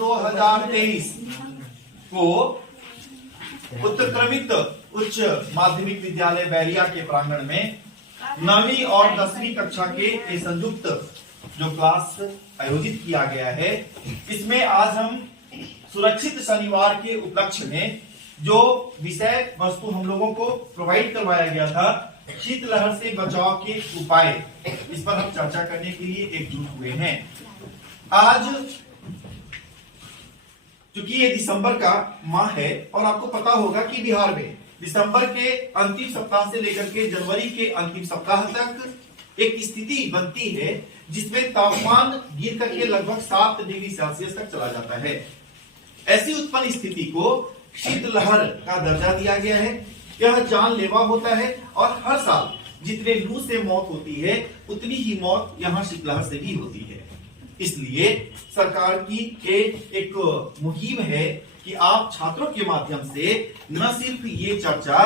2023 को उत्क्रमित उच्च माध्यमिक विद्यालय बैरिया के प्रांगण में 9वीं और 10वीं कक्षा के संयुक्त जो क्लास आयोजित किया गया है, इसमें आज हम सुरक्षित शनिवार के उपलक्ष्य में जो विषय वस्तु हम लोगों को प्रोवाइड करवाया गया था, शीतलहर से बचाव के उपाय, इस पर हम चर्चा करने के लिए एकजुट हुए हैं। आज चूंकि ये दिसंबर का माह है और आपको पता होगा कि बिहार में दिसंबर के अंतिम सप्ताह से लेकर के जनवरी के अंतिम सप्ताह तक एक स्थिति बनती है जिसमें तापमान गिर करके लगभग 7 डिग्री सेल्सियस तक चला जाता है। ऐसी उत्पन्न स्थिति को शीतलहर का दर्जा दिया गया है। यह जानलेवा होता है और हर साल जितने लू से मौत होती है उतनी ही मौत यहाँ शीतलहर से भी होती है। इसलिए सरकार की एक मुहिम है कि आप छात्रों के माध्यम से न सिर्फ ये चर्चा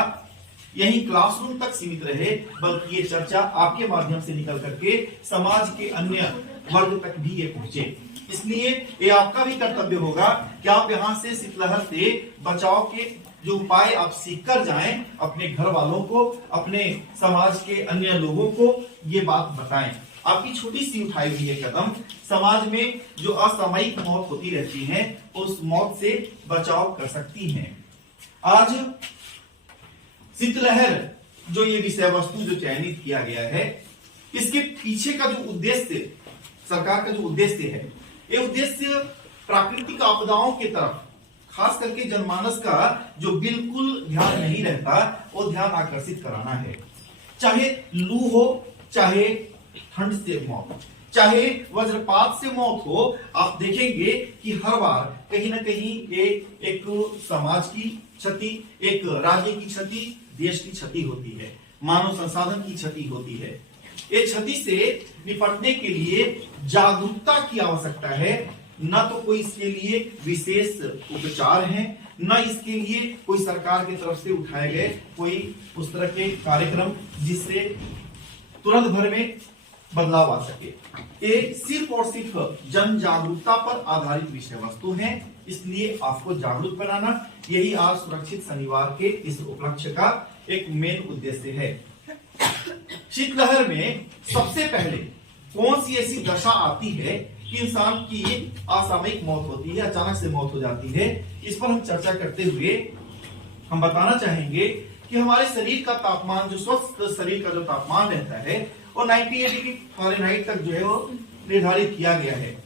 यही क्लासरूम तक सीमित रहे, बल्कि ये चर्चा आपके माध्यम से निकल करके समाज के अन्य वर्ग तक भी ये पहुंचे। इसलिए ये आपका भी कर्तव्य होगा कि आप यहाँ से शीतलहर से बचाव के जो उपाय आप सीख कर जाएं, अपने घर वालों को, अपने समाज के अन्य लोगों को ये बात बताएं। आपकी छोटी सी उठाई हुई है कदम समाज में जो असामयिक मौत होती रहती है उस मौत से बचाव कर सकती है। आज शीतलहर जो ये विषय वस्तु जो चयनित किया गया है, इसके पीछे का जो उद्देश्य, सरकार का जो उद्देश्य है, ये उद्देश्य प्राकृतिक आपदाओं के तरफ खास करके जनमानस का जो बिल्कुल ध्यान नहीं रहता वो ध्यान आकर्षित कराना है। चाहे लू हो, चाहे ठंड से मौत, चाहे वज्रपात से मौत हो, आप देखेंगे कि हर बार कहीं ना कहीं एक समाज की क्षति, एक राज्य की क्षति, देश की क्षति होती है, मानव संसाधन की क्षति होती है। ये क्षति से निपटने के लिए जागरूकता की आवश्यकता है। न तो कोई इसके लिए विशेष उपचार है, न इसके लिए कोई सरकार की तरफ से उठाए गए कोई उस तरह के कार्यक्रम जिससे तुरंत भर में बदलाव आ सके। ये सिर्फ और सिर्फ जन जागरूकता पर आधारित विषय वस्तु है, इसलिए आपको जागरूक बनाना यही आज सुरक्षित शनिवार के इस उपलक्ष्य का एक मेन उद्देश्य है। शीतलहर में सबसे पहले कौन सी ऐसी दशा आती है कि इंसान की असामयिक मौत होती है, अचानक से मौत हो जाती है, इस पर हम चर्चा करते हुए हम बताना चाहेंगे कि हमारे शरीर का तापमान, जो स्वस्थ शरीर का जो तापमान रहता है वो 98 डिग्री फ़ारेनहाइट तक जो है वो निर्धारित किया गया है।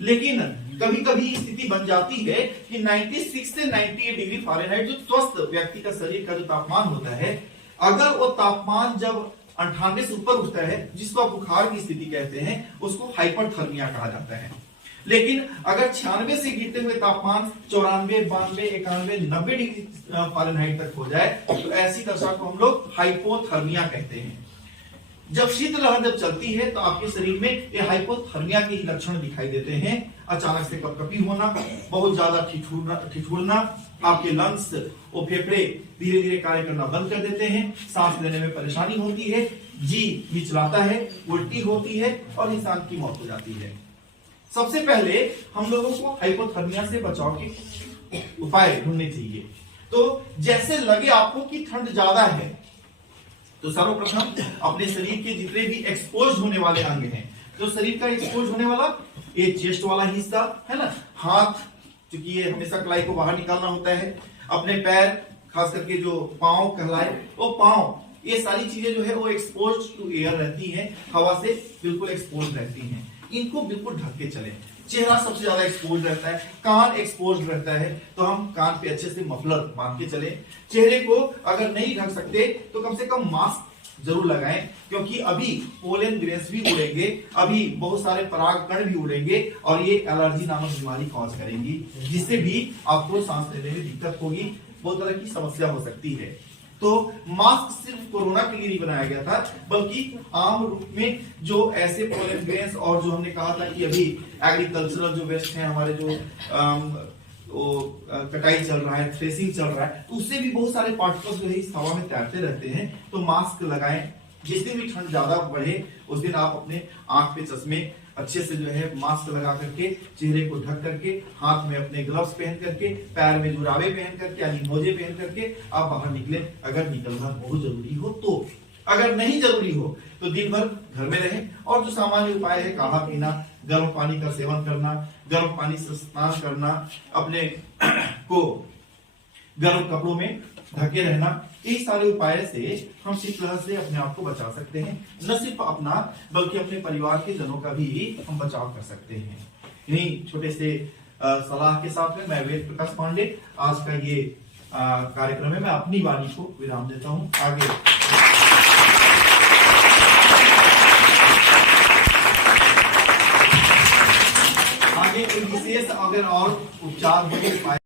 लेकिन कभी कभी स्थिति बन जाती है कि 96 से 98 डिग्री फ़ारेनहाइट जो स्वस्थ व्यक्ति का शरीर का जो तापमान होता है, अगर वो तापमान जब 98 से ऊपर उठता है, जिसको आप बुखार की स्थिति कहते हैं, उसको हाइपरथर्मिया कहा जाता है। लेकिन अगर 96 से गिरते हुए तापमान 94, 92, 91, 90 डिग्री फ़ारेनहाइट तक हो जाए तो ऐसी दशा को हम लोग हाइपोथर्मिया कहते हैं। जब शीतलहर जब चलती है तो आपके शरीर में ये हाइपोथर्मिया के ही लक्षण दिखाई देते हैं। अचानक से कपकपी होना, बहुत ज्यादा ठिठुरना, आपके लंग्स और फेफड़े धीरे धीरे कार्य करना बंद कर देते हैं, सांस लेने में परेशानी होती है, जी मिचलाता है, उल्टी होती है और इंसान की मौत हो जाती है। सबसे पहले हम लोगों को हाइपोथर्मिया से बचाव के उपाय ढूंढने चाहिए। तो जैसे लगे आपको कि ठंड ज्यादा है तो सर्वप्रथम अपने शरीर के जितने भी एक्सपोज होने वाले अंग हैं, जो शरीर का एक्सपोज होने वाला ये चेस्ट वाला हिस्सा है ना, हाथ, क्योंकि ये हमेशा कलाई को बाहर निकालना होता है, अपने पैर, खास करके जो पांव कहलाए वो पांव, ये सारी चीजें जो है वो एक्सपोज टू एयर रहती हैं, हवा से बिल्कुल एक्सपोज रहती हैं। इनको बिल्कुल ढक के चले। चेहरा सबसे ज्यादा एक्सपोज रहता है, कान एक्सपोज रहता है, तो हम कान पे अच्छे से मफलर बांध के चले। चेहरे को अगर नहीं ढक सकते तो कम से कम मास्क जरूर लगाएं, क्योंकि अभी पोलन ग्रेन्स भी उड़ेंगे, अभी बहुत सारे पराग कण भी उड़ेंगे और ये एलर्जी नामक बीमारी कॉज करेंगी, जिससे भी आपको सांस लेने में दिक्कत होगी, बहुत तरह की समस्या हो सकती है। तो मास्क सिर्फ कोरोना के लिए नहीं बनाया गया था, बल्कि आम रूप में जो ऐसे पोलन ग्रेन्स और जो हमने कहा था कि अभी एग्रीकल्चरल जो वेस्ट है हमारे, जो कटाई चल रहा है, थ्रेसिंग चल रहा है, तो उससे भी बहुत सारे पार्टिकल्स जो है इस हवा में तैरते रहते हैं। तो मास्क लगाएं। जिस दिन भी ठंड ज्यादा बढ़े उस दिन आप अपने आंख पे चश्मे अच्छे से जो है मास्क लगा करके, चेहरे को ढक करके, हाथ में अपने ग्लव्स पहन करके, पैर में जुराबे पहन करके यानी मोजे पहन करके आप बाहर निकले, अगर निकलना बहुत जरूरी हो तो। अगर नहीं जरूरी हो तो दिन भर घर में रहें। और जो सामान्य उपाय है, काढ़ा पीना, गर्म पानी का सेवन करना, गर्म पानी से स्नान करना, अपने को गर्म कपड़ों में ढके रहना, यही सारे उपाय से हम शीतलहर से अपने आप को बचा सकते हैं। न सिर्फ अपना बल्कि अपने परिवार के जनों का भी हम बचाव कर सकते हैं। इन्हीं छोटे से सलाह के साथ में मैं वेद प्रकाश पांडे आज का ये कार्यक्रम में मैं अपनी वाणी को विराम देता हूँ। आगे कोई विशेष अगर और उपचार हो